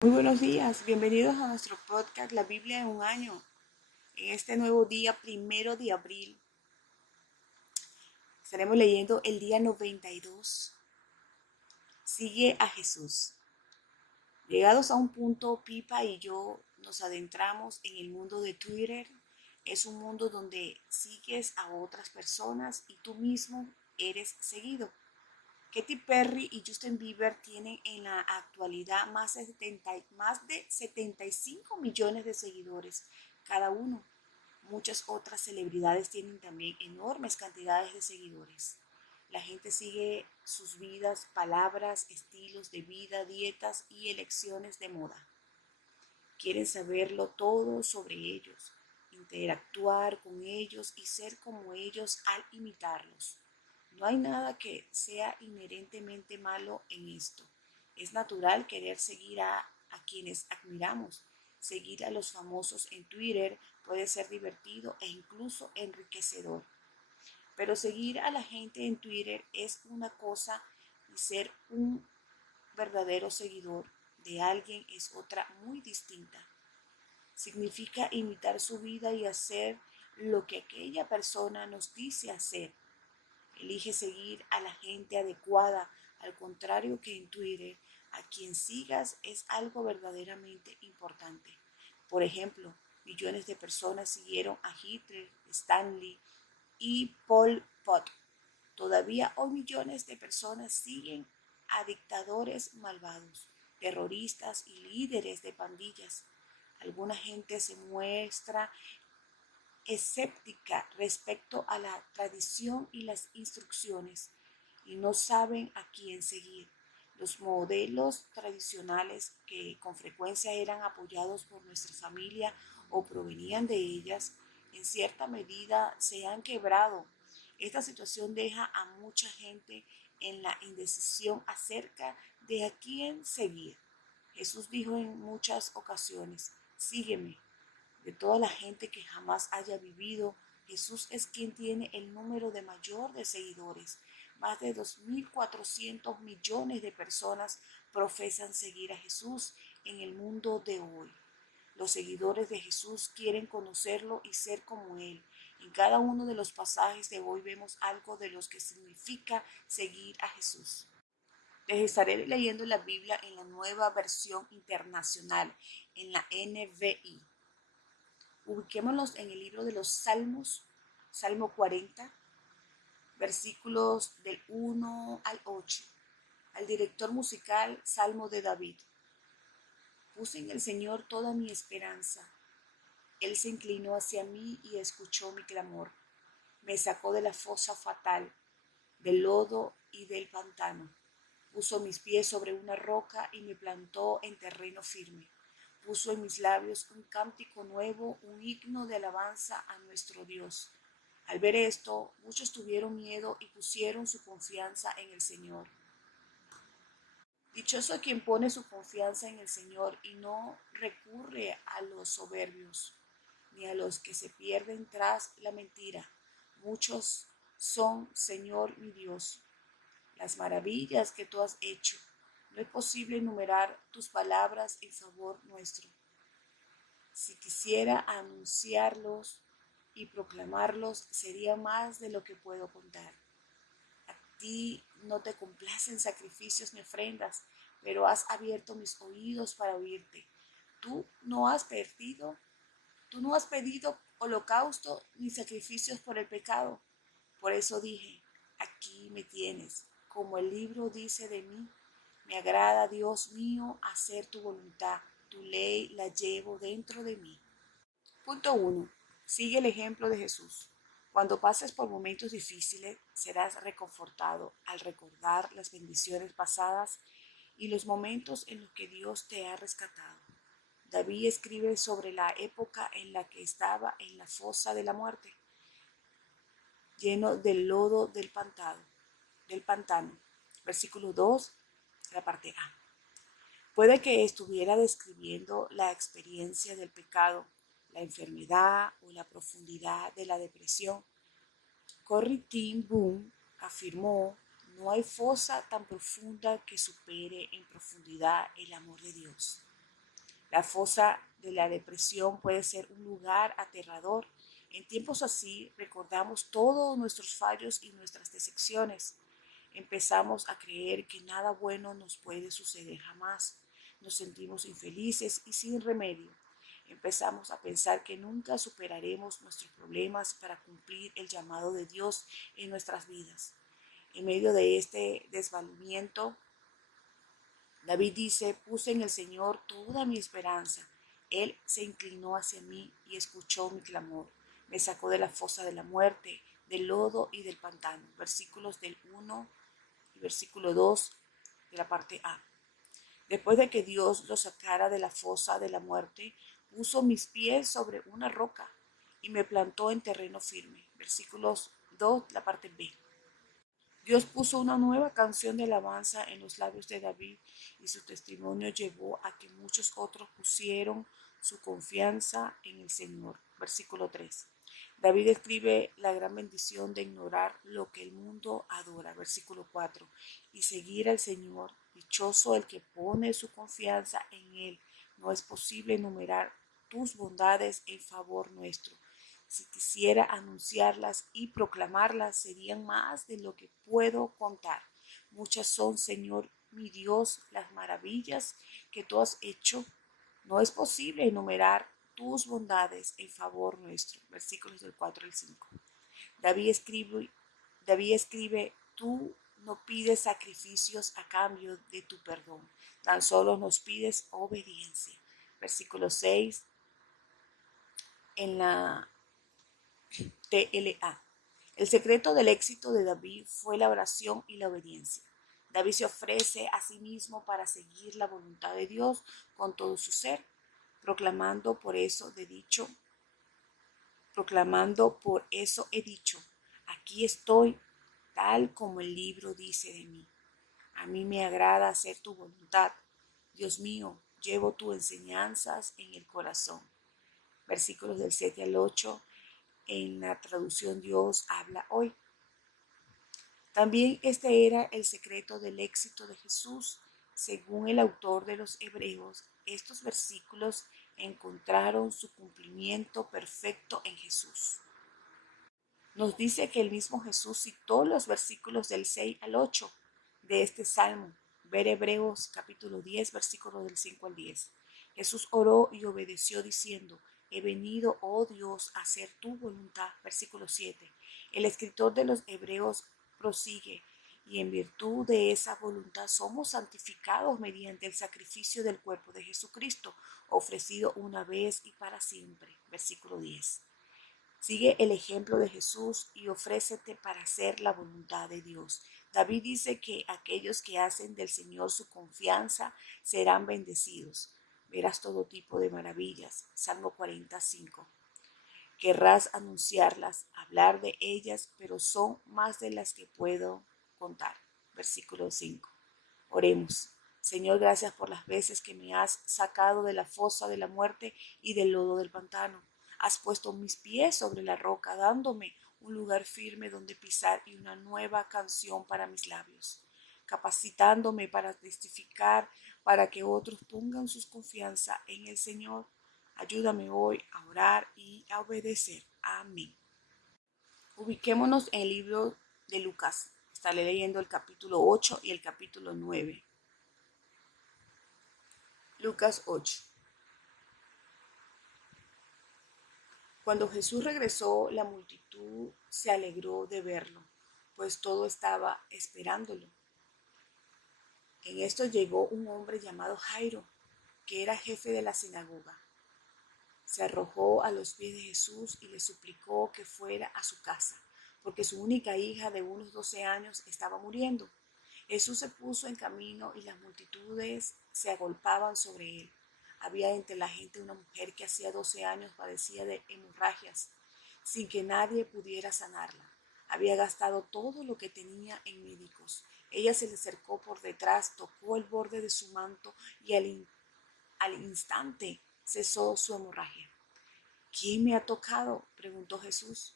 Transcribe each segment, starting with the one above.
Muy buenos días, bienvenidos a nuestro podcast La Biblia en un año. En este nuevo día, 1 de abril, estaremos leyendo el día 92. Sigue a Jesús. Llegados a un punto, Pipa y yo nos adentramos en el mundo de Twitter. Es un mundo donde sigues a otras personas y tú mismo eres seguido. Katy Perry y Justin Bieber tienen en la actualidad más de 75 millones de seguidores cada uno. Muchas otras celebridades tienen también enormes cantidades de seguidores. La gente sigue sus vidas, palabras, estilos de vida, dietas y elecciones de moda. Quieren saberlo todo sobre ellos, interactuar con ellos y ser como ellos al imitarlos. No hay nada que sea inherentemente malo en esto. Es natural querer seguir a quienes admiramos. Seguir a los famosos en Twitter puede ser divertido e incluso enriquecedor. Pero seguir a la gente en Twitter es una cosa y ser un verdadero seguidor de alguien es otra muy distinta. Significa imitar su vida y hacer lo que aquella persona nos dice hacer. Elige seguir a la gente adecuada, al contrario que en Twitter, a quien sigas es algo verdaderamente importante. Por ejemplo, millones de personas siguieron a Hitler, Stanley y Pol Pot. Todavía hoy millones de personas siguen a dictadores malvados, terroristas y líderes de pandillas. Alguna gente se muestra escéptica respecto a la tradición y las instrucciones y no saben a quién seguir. Los modelos tradicionales que con frecuencia eran apoyados por nuestra familia o provenían de ellas, en cierta medida se han quebrado. Esta situación deja a mucha gente en la indecisión acerca de a quién seguir. Jesús dijo en muchas ocasiones, sígueme. De toda la gente que jamás haya vivido, Jesús es quien tiene el número de mayor de seguidores. Más de 2.400 millones de personas profesan seguir a Jesús en el mundo de hoy. Los seguidores de Jesús quieren conocerlo y ser como Él. En cada uno de los pasajes de hoy vemos algo de lo que significa seguir a Jesús. Les estaré leyendo la Biblia en la nueva versión internacional, en la NVI. Ubiquémonos en el libro de los Salmos, Salmo 40, versículos del 1 al 8. Al director musical, Salmo de David. Puse en el Señor toda mi esperanza. Él se inclinó hacia mí y escuchó mi clamor. Me sacó de la fosa fatal, del lodo y del pantano. Puso mis pies sobre una roca y me plantó en terreno firme. Puso en mis labios un cántico nuevo, un himno de alabanza a nuestro Dios. Al ver esto, muchos tuvieron miedo y pusieron su confianza en el Señor. Dichoso quien pone su confianza en el Señor y no recurre a los soberbios, ni a los que se pierden tras la mentira. Muchos son, Señor mi Dios, las maravillas que tú has hecho. No es posible enumerar tus palabras en favor nuestro. Si quisiera anunciarlos y proclamarlos, sería más de lo que puedo contar. A ti no te complacen sacrificios ni ofrendas, pero has abierto mis oídos para oírte. Tú no has perdido, tú no has pedido holocausto ni sacrificios por el pecado. Por eso dije, aquí me tienes, como el libro dice de mí. Me agrada, Dios mío, hacer tu voluntad. Tu ley la llevo dentro de mí. Punto 1. Sigue el ejemplo de Jesús. Cuando pases por momentos difíciles, serás reconfortado al recordar las bendiciones pasadas y los momentos en los que Dios te ha rescatado. David escribe sobre la época en la que estaba en la fosa de la muerte, lleno del lodo del pantano. Versículo 2, la parte A. Puede que estuviera describiendo la experiencia del pecado, la enfermedad o la profundidad de la depresión. Corrie ten Boom afirmó, no hay fosa tan profunda que supere en profundidad el amor de Dios. La fosa de la depresión puede ser un lugar aterrador. En tiempos así recordamos todos nuestros fallos y nuestras decepciones. Empezamos a creer que nada bueno nos puede suceder jamás. Nos sentimos infelices y sin remedio. Empezamos a pensar que nunca superaremos nuestros problemas para cumplir el llamado de Dios en nuestras vidas. En medio de este desvalimiento, David dice: puse en el Señor toda mi esperanza. Él se inclinó hacia mí y escuchó mi clamor. Me sacó de la fosa de la muerte, del lodo y del pantano. Versículos del 1 y versículo 2 de la parte A. Después de que Dios lo sacara de la fosa de la muerte, puso mis pies sobre una roca y me plantó en terreno firme. Versículos 2, la parte B. Dios puso una nueva canción de alabanza en los labios de David y su testimonio llevó a que muchos otros pusieron su confianza en el Señor. Versículo 3. David escribe la gran bendición de ignorar lo que el mundo adora. Versículo 4. Y seguir al Señor, dichoso el que pone su confianza en Él. No es posible enumerar tus bondades en favor nuestro. Si quisiera anunciarlas y proclamarlas, serían más de lo que puedo contar. Muchas son, Señor mi Dios, las maravillas que tú has hecho. No es posible enumerar tus bondades en favor nuestro. Versículos del 4 al 5. David escribe, tú no pides sacrificios a cambio de tu perdón, tan solo nos pides obediencia. Versículo 6 en la TLA. El secreto del éxito de David fue la oración y la obediencia. David se ofrece a sí mismo para seguir la voluntad de Dios con todo su ser, proclamando por eso he dicho, aquí estoy, tal como el libro dice de mí. A mí me agrada hacer tu voluntad. Dios mío, llevo tus enseñanzas en el corazón. Versículos del 7 al 8 en la traducción Dios habla hoy. También este era el secreto del éxito de Jesús. Según el autor de los Hebreos, estos versículos encontraron su cumplimiento perfecto en Jesús. Nos dice que el mismo Jesús citó los versículos del 6 al 8 de este salmo. Ver Hebreos capítulo 10, versículos del 5 al 10. Jesús oró y obedeció diciendo: he venido, oh Dios, a hacer tu voluntad. Versículo 7. El escritor de los Hebreos prosigue: y en virtud de esa voluntad somos santificados mediante el sacrificio del cuerpo de Jesucristo, ofrecido una vez y para siempre. Versículo 10. Sigue el ejemplo de Jesús y ofrécete para hacer la voluntad de Dios. David dice que aquellos que hacen del Señor su confianza serán bendecidos. Verás todo tipo de maravillas. Salmo 45. Querrás anunciarlas, hablar de ellas, pero son más de las que puedo contar. Versículo 5. Oremos. Señor, gracias por las veces que me has sacado de la fosa de la muerte y del lodo del pantano. Has puesto mis pies sobre la roca, dándome un lugar firme donde pisar y una nueva canción para mis labios, capacitándome para testificar, para que otros pongan su confianza en el Señor. Ayúdame hoy a orar y a obedecer. Amén. Ubiquémonos en el libro de Lucas. Estaré leyendo el capítulo 8 y el capítulo 9. Lucas 8. Cuando Jesús regresó, la multitud se alegró de verlo, pues todo estaba esperándolo. En esto llegó un hombre llamado Jairo, que era jefe de la sinagoga. Se arrojó a los pies de Jesús y le suplicó que fuera a su casa, porque su única hija de unos 12 años estaba muriendo. Jesús se puso en camino y las multitudes se agolpaban sobre él. Había entre la gente una mujer que hacía 12 años padecía de hemorragias, sin que nadie pudiera sanarla. Había gastado todo lo que tenía en médicos. Ella se le acercó por detrás, tocó el borde de su manto y al instante cesó su hemorragia. ¿Quién me ha tocado?, preguntó Jesús.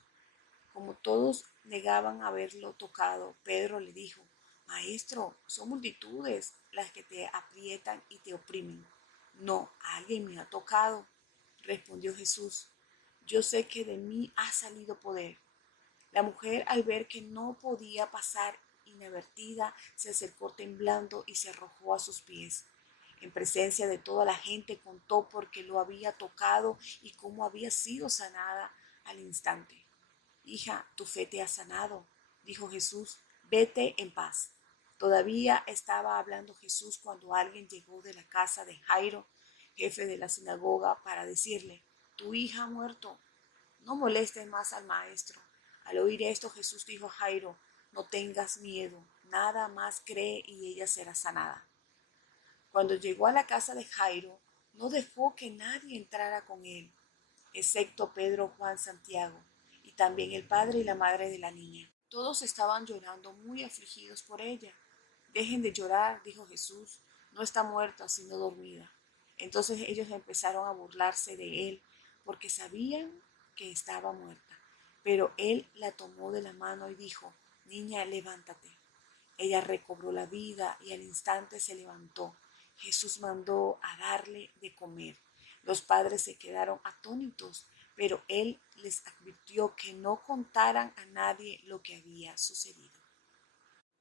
Como todos negaban haberlo tocado, Pedro le dijo: Maestro, son multitudes las que te aprietan y te oprimen. No, alguien me ha tocado, respondió Jesús. Yo sé que de mí ha salido poder. La mujer, al ver que no podía pasar inadvertida, se acercó temblando y se arrojó a sus pies. En presencia de toda la gente contó por qué lo había tocado y cómo había sido sanada al instante. Hija, tu fe te ha sanado, dijo Jesús, vete en paz. Todavía estaba hablando Jesús cuando alguien llegó de la casa de Jairo, jefe de la sinagoga, para decirle, tu hija ha muerto, no molestes más al maestro. Al oír esto, Jesús dijo a Jairo, no tengas miedo, nada más cree y ella será sanada. Cuando llegó a la casa de Jairo, no dejó que nadie entrara con él, excepto Pedro, Juan, Santiago, y también el padre y la madre de la niña. Todos estaban llorando muy afligidos por ella. Dejen de llorar, dijo Jesús, no está muerta, sino dormida. Entonces ellos empezaron a burlarse de él, porque sabían que estaba muerta. Pero él la tomó de la mano y dijo, niña, levántate. Ella recobró la vida y al instante se levantó. Jesús mandó a darle de comer. Los padres se quedaron atónitos, pero él les advirtió que no contaran a nadie lo que había sucedido.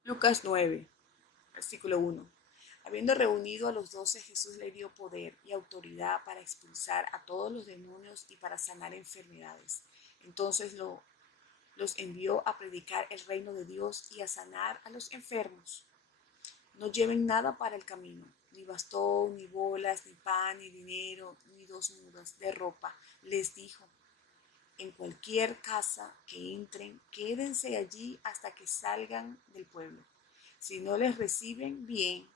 Lucas 9, versículo 1. Habiendo reunido a los 12, Jesús le dio poder y autoridad para expulsar a todos los demonios y para sanar enfermedades. Entonces los envió a predicar el reino de Dios y a sanar a los enfermos. No lleven nada para el camino, ni bastón, ni bolas, ni pan, ni dinero, ni 2 mudas de ropa, les dijo. En cualquier casa que entren, quédense allí hasta que salgan del pueblo. Si no les reciben bien,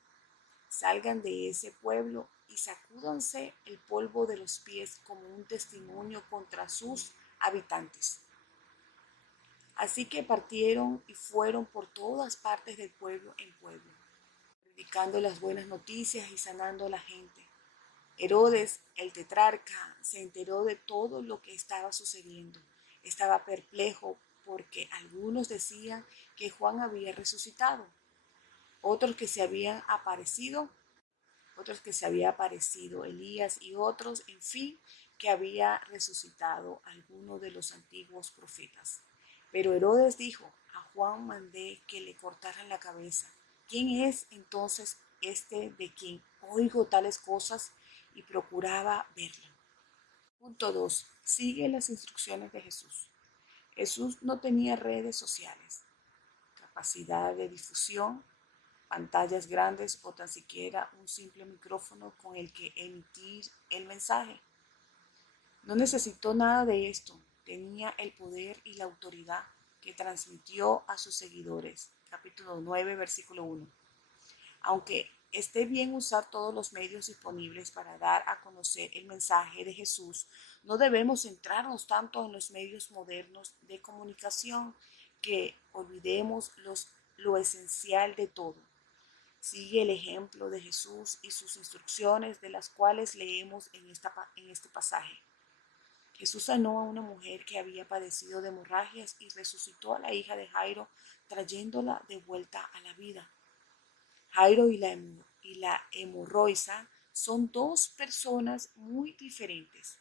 salgan de ese pueblo y sacúdanse el polvo de los pies como un testimonio contra sus habitantes. Así que partieron y fueron por todas partes del pueblo en pueblo, predicando las buenas noticias y sanando a la gente. Herodes, el tetrarca, se enteró de todo lo que estaba sucediendo. Estaba perplejo porque algunos decían que Juan había resucitado, otros que se habían aparecido, otros que se había aparecido Elías y otros, en fin, que había resucitado alguno de los antiguos profetas. Pero Herodes dijo, a Juan mandé que le cortaran la cabeza. ¿Quién es entonces este de quien oigo tales cosas? Y procuraba verlo. Punto 2. Sigue las instrucciones de Jesús. Jesús no tenía redes sociales, capacidad de difusión, pantallas grandes o tan siquiera un simple micrófono con el que emitir el mensaje. No necesitó nada de esto, tenía el poder y la autoridad que transmitió a sus seguidores. Capítulo 9, versículo 1. Aunque esté bien usar todos los medios disponibles para dar a conocer el mensaje de Jesús, no debemos centrarnos tanto en los medios modernos de comunicación que olvidemos lo esencial de todo. Sigue el ejemplo de Jesús y sus instrucciones de las cuales leemos en este pasaje. Jesús sanó a una mujer que había padecido de hemorragias y resucitó a la hija de Jairo, trayéndola de vuelta a la vida. Jairo y la hemorroisa son dos personas muy diferentes.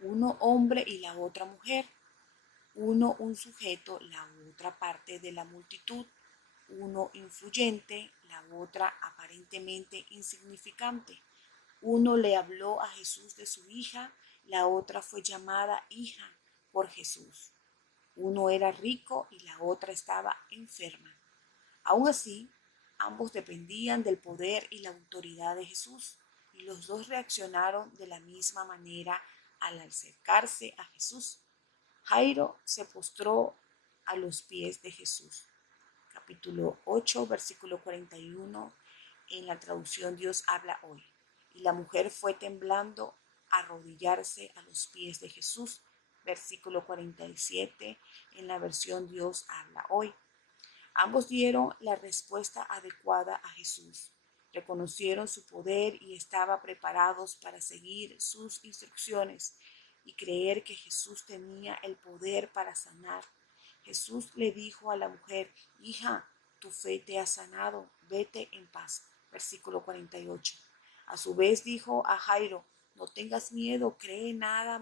Uno hombre y la otra mujer. Uno un sujeto, la otra parte de la multitud. Uno influyente, la otra aparentemente insignificante. Uno le habló a Jesús de su hija, la otra fue llamada hija por Jesús. Uno era rico y la otra estaba enferma. Aún así, ambos dependían del poder y la autoridad de Jesús, y los dos reaccionaron de la misma manera al acercarse a Jesús. Jairo se postró a los pies de Jesús. Capítulo 8, versículo 41, en la traducción Dios habla hoy. Y la mujer fue temblando a arrodillarse a los pies de Jesús. Versículo 47, en la versión Dios habla hoy. Ambos dieron la respuesta adecuada a Jesús. Reconocieron su poder y estaban preparados para seguir sus instrucciones y creer que Jesús tenía el poder para sanar. Jesús le dijo a la mujer, hija, tu fe te ha sanado, vete en paz. Versículo 48. A su vez dijo a Jairo, no tengas miedo, cree nada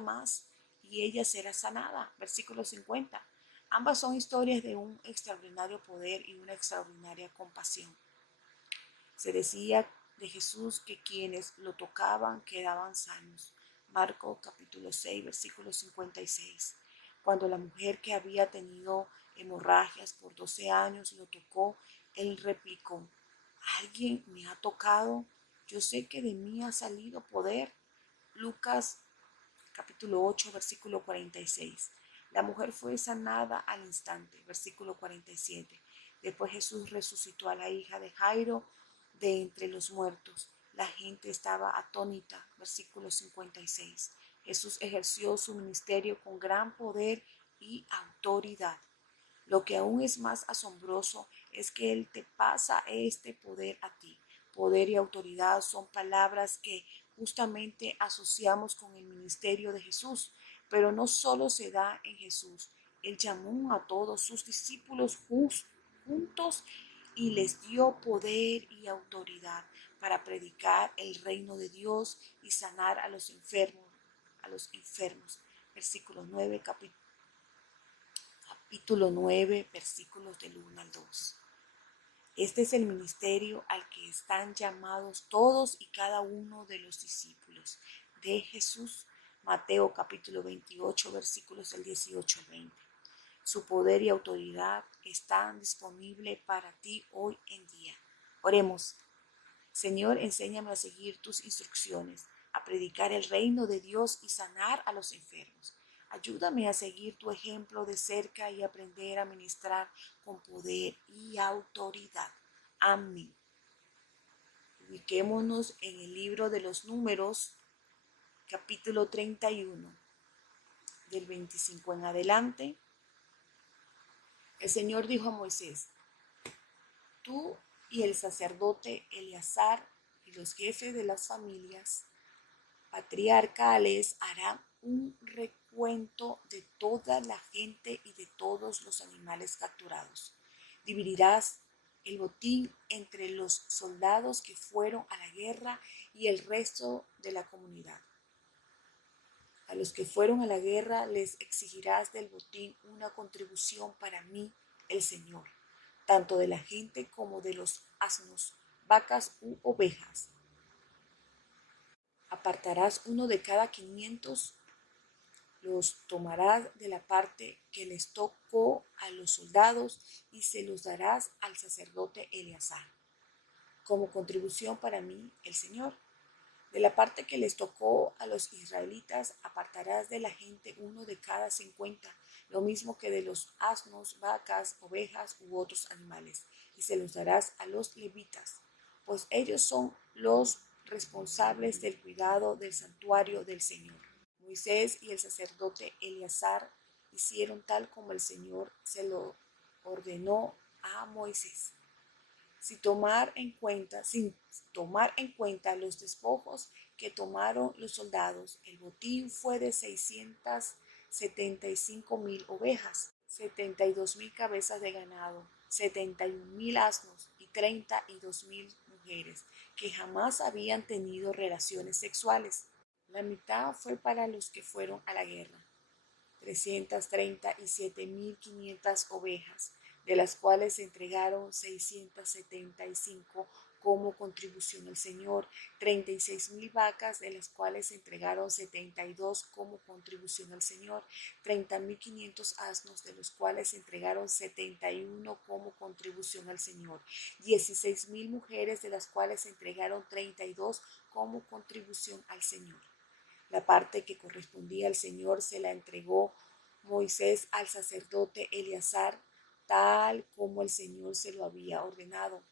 más y ella será sanada. Versículo 50. Ambas son historias de un extraordinario poder y una extraordinaria compasión. Se decía de Jesús que quienes lo tocaban quedaban sanos. Marcos capítulo 6, versículo 56. Cuando la mujer que había tenido hemorragias por 12 años lo tocó, él replicó, ¿alguien me ha tocado? Yo sé que de mí ha salido poder. Lucas capítulo 8, versículo 46. La mujer fue sanada al instante, versículo 47. Después Jesús resucitó a la hija de Jairo de entre los muertos. La gente estaba atónita, versículo 56. Jesús ejerció su ministerio con gran poder y autoridad. Lo que aún es más asombroso es que Él te pasa este poder a ti. Poder y autoridad son palabras que justamente asociamos con el ministerio de Jesús, pero no solo se da en Jesús. Él llamó a todos sus discípulos juntos y les dio poder y autoridad para predicar el reino de Dios y sanar a los enfermos. Versículo 9, capítulo 9, versículos del 1 al 2. Este es el ministerio al que están llamados todos y cada uno de los discípulos de Jesús. Mateo capítulo 28, versículos del 18 al 20. Su poder y autoridad están disponibles para ti hoy en día. Oremos. Señor, enséñame a seguir tus instrucciones, a predicar el reino de Dios y sanar a los enfermos. Ayúdame a seguir tu ejemplo de cerca y aprender a ministrar con poder y autoridad. Amén. Ubiquémonos en el libro de los Números, capítulo 31, del 25 en adelante. El Señor dijo a Moisés, tú y el sacerdote Eleazar y los jefes de las familias patriarcales harán un recuento de toda la gente y de todos los animales capturados. Dividirás el botín entre los soldados que fueron a la guerra y el resto de la comunidad. A los que fueron a la guerra les exigirás del botín una contribución para mí, el Señor, tanto de la gente como de los asnos, vacas u ovejas. Apartarás uno de cada 500, los tomarás de la parte que les tocó a los soldados y se los darás al sacerdote Eleazar, como contribución para mí, el Señor. De la parte que les tocó a los israelitas, apartarás de la gente uno de cada 50, lo mismo que de los asnos, vacas, ovejas u otros animales, y se los darás a los levitas, pues ellos son los responsables del cuidado del santuario del Señor. Moisés y el sacerdote Eleazar hicieron tal como el Señor se lo ordenó a Moisés. Sin tomar en cuenta los despojos que tomaron los soldados, el botín fue de 675,000 ovejas, 72,000 cabezas de ganado, 71,000 asnos y 32,000 mujeres que jamás habían tenido relaciones sexuales. La mitad fue para los que fueron a la guerra, 337,500 ovejas, de las cuales se entregaron 675 como contribución al Señor, 36,000 vacas, de las cuales se entregaron 72 como contribución al Señor, 30,500 asnos, de los cuales se entregaron 71 como contribución al Señor, 16,000 mujeres, de las cuales se entregaron 32 como contribución al Señor. La parte que correspondía al Señor se la entregó Moisés al sacerdote Eleazar, tal como el Señor se lo había ordenado.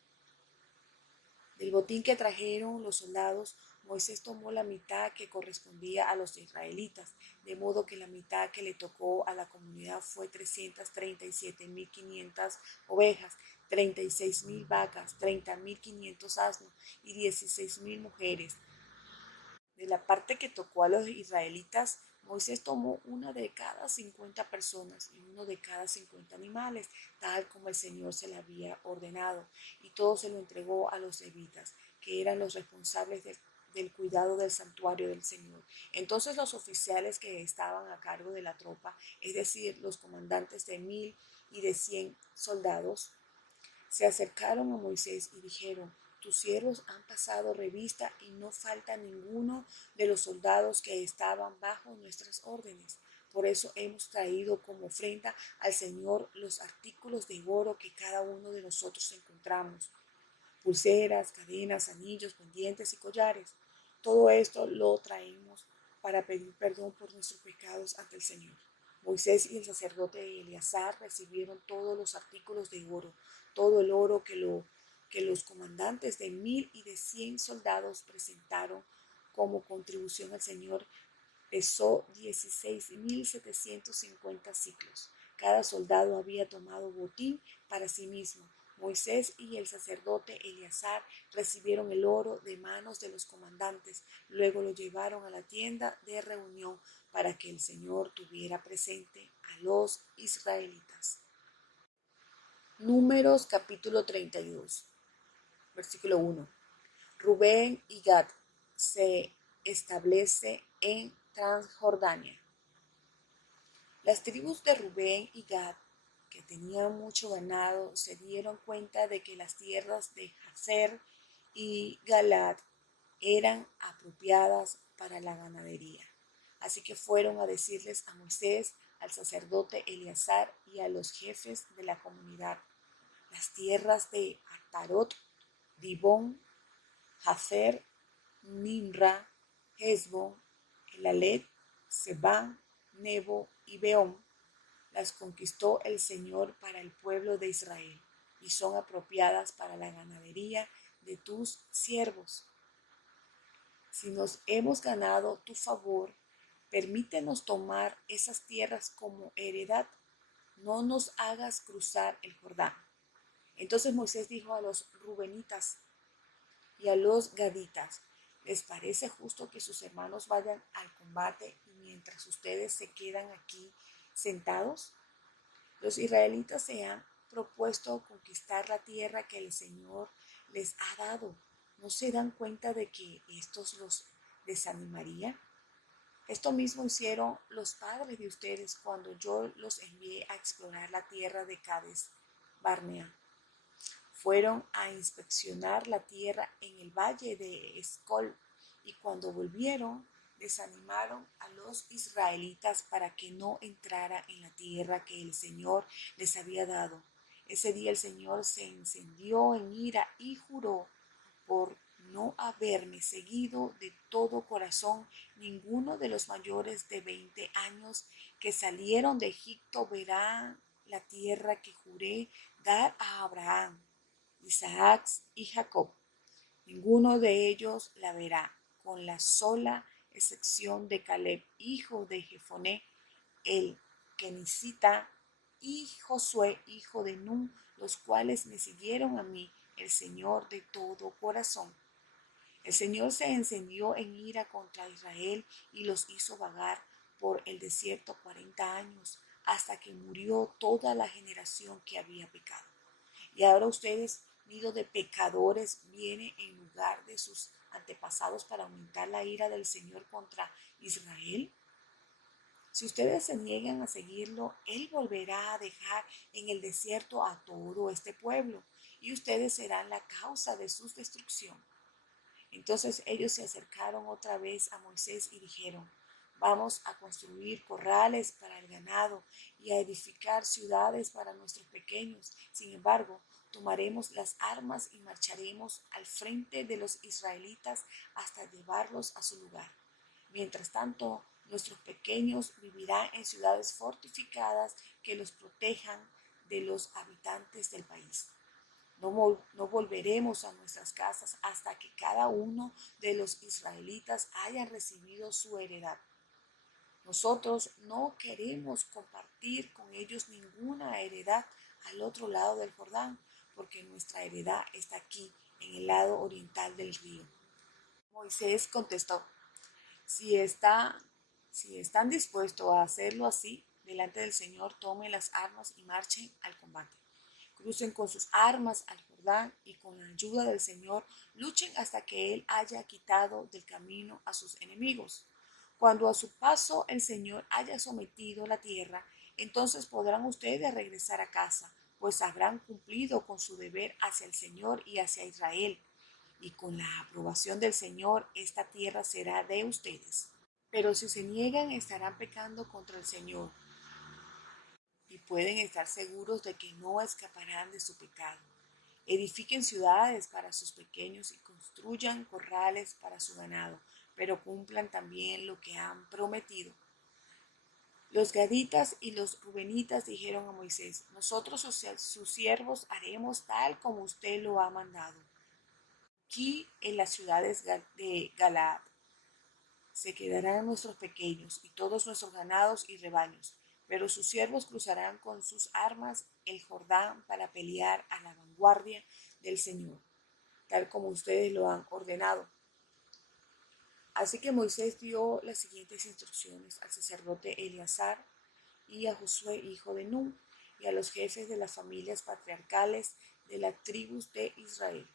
Del botín que trajeron los soldados, Moisés tomó la mitad que correspondía a los israelitas, de modo que la mitad que le tocó a la comunidad fue 337,500 ovejas, 36,000 vacas, 30,500 asnos y 16,000 mujeres. De la parte que tocó a los israelitas, Moisés tomó una de cada 50 personas y uno de cada 50 animales, tal como el Señor se le había ordenado, y todo se lo entregó a los levitas, que eran los responsables del cuidado del santuario del Señor. Entonces los oficiales que estaban a cargo de la tropa, es decir, los comandantes de 1000 y de 100 soldados, se acercaron a Moisés y dijeron: tus siervos han pasado revista y no falta ninguno de los soldados que estaban bajo nuestras órdenes. Por eso hemos traído como ofrenda al Señor los artículos de oro que cada uno de nosotros encontramos: pulseras, cadenas, anillos, pendientes y collares. Todo esto lo traemos para pedir perdón por nuestros pecados ante el Señor. Moisés y el sacerdote Eleazar recibieron todos los artículos de oro, todo el oro que los comandantes de 1000 y de 100 soldados presentaron como contribución al Señor. Pesó 16.750 ciclos. Cada soldado había tomado botín para sí mismo. Moisés y el sacerdote Eleazar recibieron el oro de manos de los comandantes, luego lo llevaron a la tienda de reunión para que el Señor tuviera presente a los israelitas. Números capítulo 32, versículo 1. Rubén y Gad se establece en Transjordania. Las tribus de Rubén y Gad, que tenían mucho ganado, se dieron cuenta de que las tierras de Jazer y Galad eran apropiadas para la ganadería. Así que fueron a decirles a Moisés, al sacerdote Eleazar y a los jefes de la comunidad: las tierras de Atarot, Dibón, Jazer, Nimra, Hesbon, Elalet, Seba, Nebo y Beón las conquistó el Señor para el pueblo de Israel y son apropiadas para la ganadería de tus siervos. Si nos hemos ganado tu favor, permítenos tomar esas tierras como heredad. No nos hagas cruzar el Jordán. Entonces Moisés dijo a los rubenitas y a los gaditas: ¿les parece justo que sus hermanos vayan al combate y mientras ustedes se quedan aquí sentados? Los israelitas se han propuesto conquistar la tierra que el Señor les ha dado. ¿No se dan cuenta de que estos los desanimaría? Esto mismo hicieron los padres de ustedes cuando yo los envié a explorar la tierra de Cades Barnea. Fueron a inspeccionar la tierra en el valle de Escol y cuando volvieron desanimaron a los israelitas para que no entrara en la tierra que el Señor les había dado. Ese día el Señor se encendió en ira y juró: por no haberme seguido de todo corazón, ninguno de los mayores de 20 años que salieron de Egipto verá la tierra que juré dar a Abraham, Isaac y Jacob. Ninguno de ellos la verá, con la sola excepción de Caleb, hijo de Jefoné, el kenicita, y Josué, hijo de Nun, los cuales me siguieron a mí, el Señor, de todo corazón. El Señor se encendió en ira contra Israel y los hizo vagar por el desierto 40 años, hasta que murió toda la generación que había pecado. Y ahora ustedes, nido de pecadores, vienen en lugar de sus antepasados para aumentar la ira del Señor contra Israel. Si ustedes se niegan a seguirlo, Él volverá a dejar en el desierto a todo este pueblo, y ustedes serán la causa de su destrucción. Entonces ellos se acercaron otra vez a Moisés y dijeron: vamos a construir corrales para el ganado y a edificar ciudades para nuestros pequeños. Sin embargo, tomaremos las armas y marcharemos al frente de los israelitas hasta llevarlos a su lugar. Mientras tanto, nuestros pequeños vivirán en ciudades fortificadas que los protejan de los habitantes del país. No volveremos a nuestras casas hasta que cada uno de los israelitas haya recibido su heredad. Nosotros no queremos compartir con ellos ninguna heredad al otro lado del Jordán, porque nuestra heredad está aquí, en el lado oriental del río. Moisés contestó: si están dispuestos a hacerlo así, delante del Señor, tomen las armas y marchen al combate. Crucen con sus armas al Jordán y con la ayuda del Señor luchen hasta que Él haya quitado del camino a sus enemigos. Cuando a su paso el Señor haya sometido la tierra, entonces podrán ustedes regresar a casa, pues habrán cumplido con su deber hacia el Señor y hacia Israel. Y con la aprobación del Señor, esta tierra será de ustedes. Pero si se niegan, estarán pecando contra el Señor y pueden estar seguros de que no escaparán de su pecado. Edifiquen ciudades para sus pequeños y construyan corrales para su ganado, pero cumplan también lo que han prometido. Los gaditas y los rubenitas dijeron a Moisés: nosotros sus siervos haremos tal como usted lo ha mandado. Aquí en las ciudades de Galaad se quedarán nuestros pequeños y todos nuestros ganados y rebaños, pero sus siervos cruzarán con sus armas el Jordán para pelear a la vanguardia del Señor, tal como ustedes lo han ordenado. Así que Moisés dio las siguientes instrucciones al sacerdote Eleazar y a Josué, hijo de Nun, y a los jefes de las familias patriarcales de las tribus de Israel.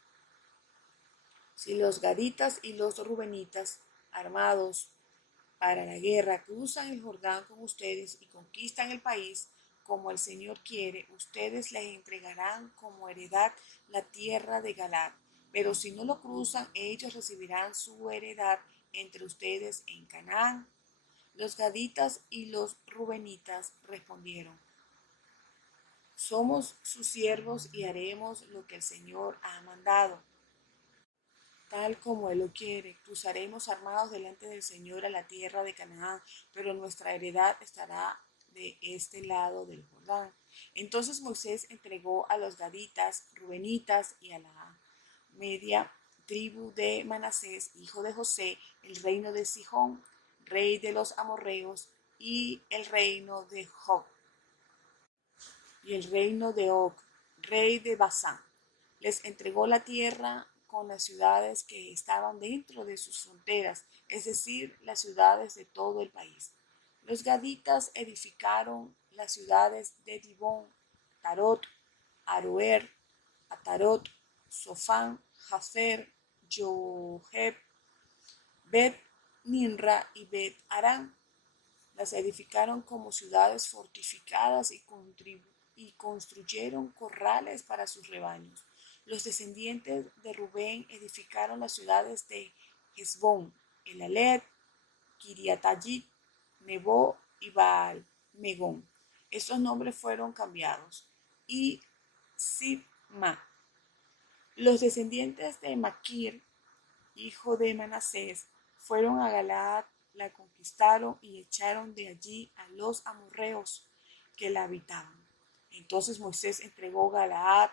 Si los gaditas y los rubenitas, armados para la guerra, cruzan el Jordán con ustedes y conquistan el país, como el Señor quiere, ustedes les entregarán como heredad la tierra de Galaad. Pero si no lo cruzan, ellos recibirán su heredad entre ustedes en Canaán. Los gaditas y los rubenitas respondieron: somos sus siervos y haremos lo que el Señor ha mandado. Tal como Él lo quiere, cruzaremos armados delante del Señor a la tierra de Canaán, pero nuestra heredad estará de este lado del Jordán. Entonces Moisés entregó a los gaditas, rubenitas y a la media tribu de Manasés, hijo de José, el reino de Sihón, rey de los amorreos, y el reino de Job, y el reino de Og, rey de Basán. Les entregó la tierra con las ciudades que estaban dentro de sus fronteras, es decir, las ciudades de todo el país. Los gaditas edificaron las ciudades de Dibón, Tarot, Aroer, Atarot, Sofán, Jazer, Joheb, Bet Ninra y Bet Arán. Las edificaron como ciudades fortificadas y construyeron corrales para sus rebaños. Los descendientes de Rubén edificaron las ciudades de Hezbón, Elalet, Kiriatayit, Nebo y Baal Megón. Estos nombres fueron cambiados. Y Sibma. Los descendientes de Maquir, hijo de Manasés, fueron a Galaad, la conquistaron y echaron de allí a los amorreos que la habitaban. Entonces Moisés entregó Galaad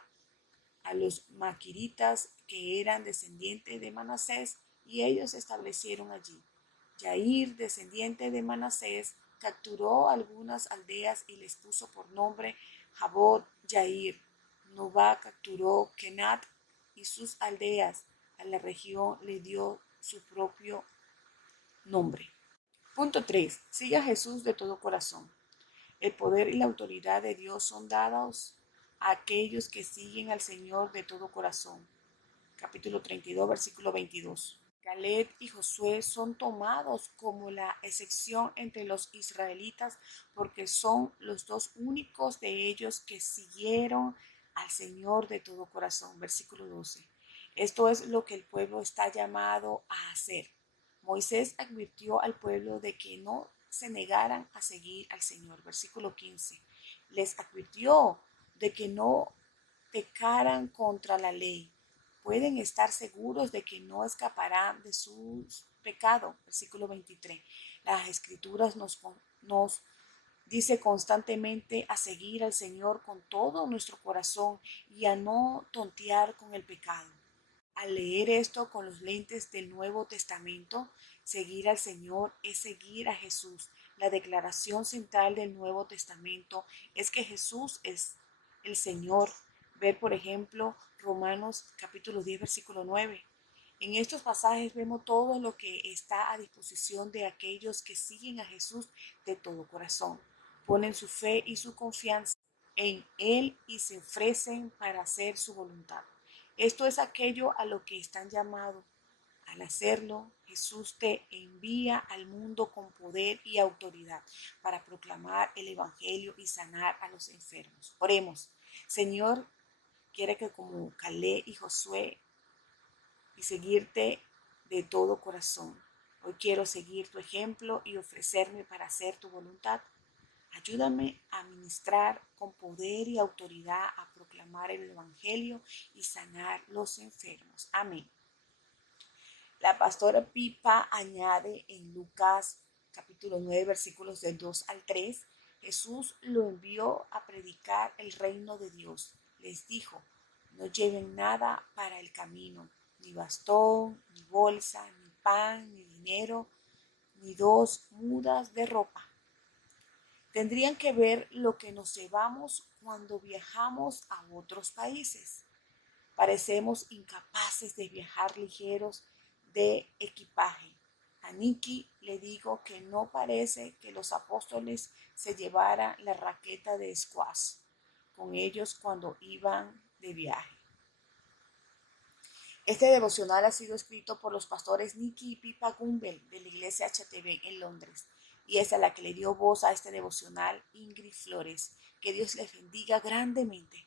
a los maquiritas, que eran descendientes de Manasés, y ellos se establecieron allí. Yair, descendiente de Manasés, capturó algunas aldeas y les puso por nombre Jabot Yair. Nobá capturó Kenat y sus aldeas. A la región le dio su propio nombre. Punto 3. Siga a Jesús de todo corazón. El poder y la autoridad de Dios son dados a aquellos que siguen al Señor de todo corazón. Capítulo 32, versículo 22. Caleb y Josué son tomados como la excepción entre los israelitas porque son los dos únicos de ellos que siguieron al Señor de todo corazón. Versículo 12. Esto es lo que el pueblo está llamado a hacer. Moisés advirtió al pueblo de que no se negaran a seguir al Señor. Versículo 15. Les advirtió de que no pecaran contra la ley. Pueden estar seguros de que no escaparán de sus pecados. Versículo 23. Las escrituras nos dice constantemente a seguir al Señor con todo nuestro corazón y a no tontear con el pecado. Al leer esto con los lentes del Nuevo Testamento, seguir al Señor es seguir a Jesús. La declaración central del Nuevo Testamento es que Jesús es el Señor. Ver, por ejemplo, Romanos capítulo 10, versículo 9. En estos pasajes vemos todo lo que está a disposición de aquellos que siguen a Jesús de todo corazón. Ponen su fe y su confianza en Él y se ofrecen para hacer su voluntad. Esto es aquello a lo que están llamados. Al hacerlo, Jesús te envía al mundo con poder y autoridad para proclamar el Evangelio y sanar a los enfermos. Oremos. Señor, quiere que como Caleb y Josué y seguirte de todo corazón. Hoy quiero seguir tu ejemplo y ofrecerme para hacer tu voluntad. Ayúdame a ministrar con poder y autoridad, a proclamar el Evangelio y sanar los enfermos. Amén. La pastora Pipa añade en Lucas capítulo 9 versículos del 2 al 3, Jesús lo envió a predicar el reino de Dios. Les dijo, no lleven nada para el camino, ni bastón, ni bolsa, ni pan, ni dinero, ni dos mudas de ropa. Tendrían que ver lo que nos llevamos cuando viajamos a otros países. Parecemos incapaces de viajar ligeros de equipaje. A Nikki le digo que no parece que los apóstoles se llevaran la raqueta de squash con ellos cuando iban de viaje. Este devocional ha sido escrito por los pastores Nikki y Pipa Gumbel de la iglesia HTV en Londres. Y es a la que le dio voz a este devocional Ingrid Flores. Que Dios les bendiga grandemente.